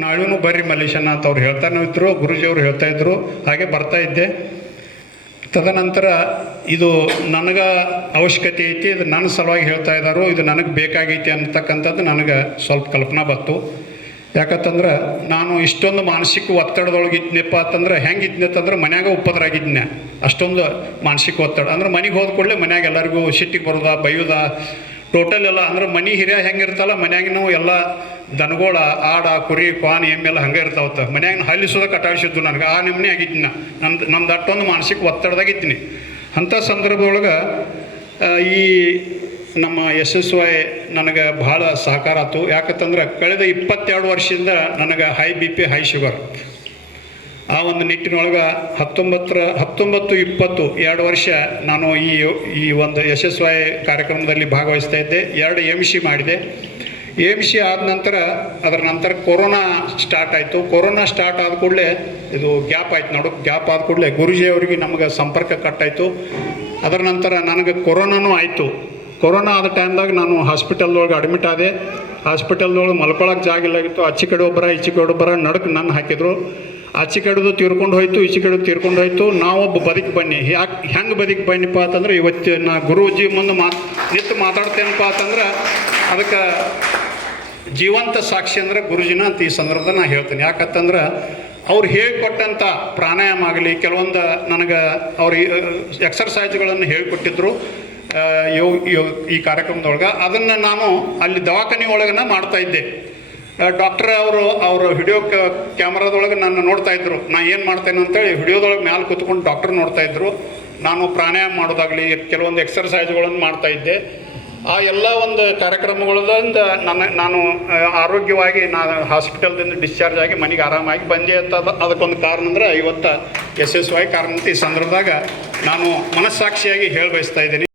ನಾಳೆನೂ ಬರ್ರಿ ಮಲೇಶನ ಅಂತ ಅವ್ರು ಹೇಳ್ತಾನೆ ಇದ್ರು, ಗುರೂಜಿಯವರು ಹೇಳ್ತಾ ಇದ್ರು, ಹಾಗೆ ಬರ್ತಾ ಇದ್ದೆ. ತದನಂತರ ಇದು ನನಗೆ ಅವಶ್ಯಕತೆ ಐತಿ, ಇದು ನನ್ನ ಸಲುವಾಗಿ ಹೇಳ್ತಾ ಇದ್ದಾರೋ, ಇದು ನನಗೆ ಬೇಕಾಗೈತಿ ಅಂತಕ್ಕಂಥದ್ದು ನನಗೆ ಸ್ವಲ್ಪ ಕಲ್ಪನಾ ಬಂತು. ಯಾಕಂತಂದ್ರೆ ನಾನು ಇಷ್ಟೊಂದು ಮಾನಸಿಕ ಒತ್ತಡದೊಳಗೆ ಇದ್ನಪ್ಪ ಅಂತಂದ್ರೆ ಹೆಂಗಿದ್ನೆ ಅಂತಂದ್ರೆ ಮನ್ಯಾಗ ಉಪದ್ರಾಗಿದ್ನೆ. ಅಷ್ಟೊಂದು ಮಾನಸಿಕ ಒತ್ತಡ ಅಂದ್ರೆ ಮನೆಗೆ ಹೋದ ಕೂಡಲೇ ಮನ್ಯಾಗ ಎಲ್ಲರಿಗೂ ಸಿಟ್ಟಿಗೆ ಬರೋದ, ಬೈಯೋದ, ಟೋಟಲ್ ಎಲ್ಲ ಅಂದ್ರೆ ಮನೆ ಹಿರಿಯ ಹೆಂಗಿರ್ತಲ್ಲ ಮನ್ಯಾಗ ನಾವು ಎಲ್ಲ ದನಗೋಳ, ಆಡ, ಕುರಿ, ಕ್ವಾನ್, ಎಮ್ಮೆಲ್ಲ ಹಂಗೆ ಇರ್ತಾವತ್ತ. ಮನ್ಯಾಗ ಹಲ್ಲಿಸೋದ ಕಟಾಡಿಸಿದ್ದು ನನಗೆ ಆ ನಿಮ್ಮನೆ ಆಗಿದ್ದೀನಿ. ನಂದು ಅಷ್ಟೊಂದು ಮಾನಸಿಕ ಒತ್ತಡದಾಗಿದ್ದೀನಿ. ಅಂಥ ಸಂದರ್ಭದೊಳಗೆ ಈ ನಮ್ಮ SSY ನನಗೆ ಭಾಳ ಸಹಕಾರ ಆಯ್ತು. ಯಾಕಂತಂದ್ರೆ ಕಳೆದ 22 ವರ್ಷದಿಂದ ನನಗೆ ಹೈ BP, ಹೈ ಶುಗರ್. ಆ ಒಂದು ನಿಟ್ಟಿನೊಳಗೆ 19, 20 2 ವರ್ಷ ನಾನು ಈ ಒಂದು SSY ಕಾರ್ಯಕ್ರಮದಲ್ಲಿ ಭಾಗವಹಿಸ್ತಾ ಇದ್ದೆ. 2 MC ಮಾಡಿದೆ. MC ಆದ ನಂತರ ಅದರ ನಂತರ ಕೊರೋನಾ ಸ್ಟಾರ್ಟ್ ಆಯಿತು. ಕೊರೋನಾ ಸ್ಟಾರ್ಟ್ ಆದ ಕೂಡಲೇ ಇದು ಗ್ಯಾಪ್ ಆಯ್ತು. ನೋಡು, ಗ್ಯಾಪ್ ಆದ ಕೂಡಲೇ ಗುರೂಜಿಯವರಿಗೆ ನಮಗೆ ಸಂಪರ್ಕ ಕಟ್ಟಾಯಿತು. ಅದರ ನಂತರ ನನಗೆ ಕೊರೋನಾನೂ ಆಯಿತು. ಕೊರೋನಾ ಆದ ಟೈಮ್ದಾಗ ನಾನು ಹಾಸ್ಪಿಟಲ್ದೊಳಗೆ ಅಡ್ಮಿಟ್ ಆದೆ. ಹಾಸ್ಪಿಟಲ್ದೊಳಗೆ ಮಲ್ಕೊಳಕ್ಕೆ ಜಾಗ ಇಲ್ಲಾಗಿತ್ತು. ಆಚೆ ಕಡೆ ಒಬ್ಬರ ಈಚೆ ಕಡೆ ಒಬ್ಬರ ನಡಕ್ಕೆ ನನ್ನ ಹಾಕಿದ್ರು. ಆಚೆ ಕಡೆದು ತೀರ್ಕೊಂಡು ಹೋಯ್ತು, ಈಚೆ ಕಡೆ ತೀರ್ಕೊಂಡು ಹೋಯ್ತು. ನಾವೊಬ್ಬ ಬದುಕಿ ಬನ್ನಿ. ಹೆಂಗೆ ಬದುಕಿ ಬನ್ನಿಪ್ಪ ಅಂತಂದ್ರೆ ಇವತ್ತು ನಾ ಗುರೂಜಿ ಮುಂದೆ ನಿಂತು ಮಾತಾಡ್ತೇನಪ್ಪ ಅಂತಂದ್ರೆ ಅದಕ್ಕೆ ಜೀವಂತ ಸಾಕ್ಷಿ ಅಂದ್ರೆ ಗುರುಜಿನ ಅಂತ ಈ ಸಂದರ್ಭದಲ್ಲಿ ನಾನು ಹೇಳ್ತೇನೆ. ಯಾಕಂತಂದ್ರೆ ಅವ್ರು ಹೇಳಿಕೊಟ್ಟಂಥ ಪ್ರಾಣಾಯಾಮ ಆಗಲಿ, ಕೆಲವೊಂದು ನನಗೆ ಅವ್ರು ಎಕ್ಸರ್ಸೈಜ್ಗಳನ್ನು ಹೇಳಿಕೊಟ್ಟಿದ್ರು ಈ ಕಾರ್ಯಕ್ರಮದೊಳಗೆ. ಅದನ್ನು ನಾನು ಅಲ್ಲಿ ದವಾಖಾನೆ ಒಳಗನ ಮಾಡ್ತಾಯಿದ್ದೆ. ಡಾಕ್ಟ್ರ್ ಅವರು ವಿಡಿಯೋ ಕ್ಯಾಮ್ರಾದೊಳಗೆ ನನ್ನ ನೋಡ್ತಾಯಿದ್ರು. ನಾನು ಏನು ಮಾಡ್ತೇನೆ ಅಂತೇಳಿ ವಿಡಿಯೋದೊಳಗೆ ಮ್ಯಾಲೆ ಕೂತ್ಕೊಂಡು ಡಾಕ್ಟ್ರ್ ನೋಡ್ತಾಯಿದ್ರು. ನಾನು ಪ್ರಾಣಾಯಾಮ ಮಾಡೋದಾಗಲಿ ಕೆಲವೊಂದು ಎಕ್ಸರ್ಸೈಜ್ಗಳನ್ನು ಮಾಡ್ತಾಯಿದ್ದೆ. ಆ ಎಲ್ಲ ಒಂದು ಕಾರ್ಯಕ್ರಮಗಳಿಂದ ನಾನು ಆರೋಗ್ಯವಾಗಿ ನಾನು ಹಾಸ್ಪಿಟಲ್ದಿಂದ ಡಿಸ್ಚಾರ್ಜ್ ಆಗಿ ಮನೆಗೆ ಆರಾಮಾಗಿ ಬಂದೆ ಅಂತ. ಅದಕ್ಕೊಂದು ಕಾರಣ ಅಂದರೆ ಇವತ್ತು SSY ಕಾರಣ ಅಂತ ಈ ಸಂದರ್ಭದಾಗ ನಾನು ಮನಸ್ಸಾಕ್ಷಿಯಾಗಿ ಹೇಳಿ ಬಯಸ್ತಾ ಇದ್ದೀನಿ.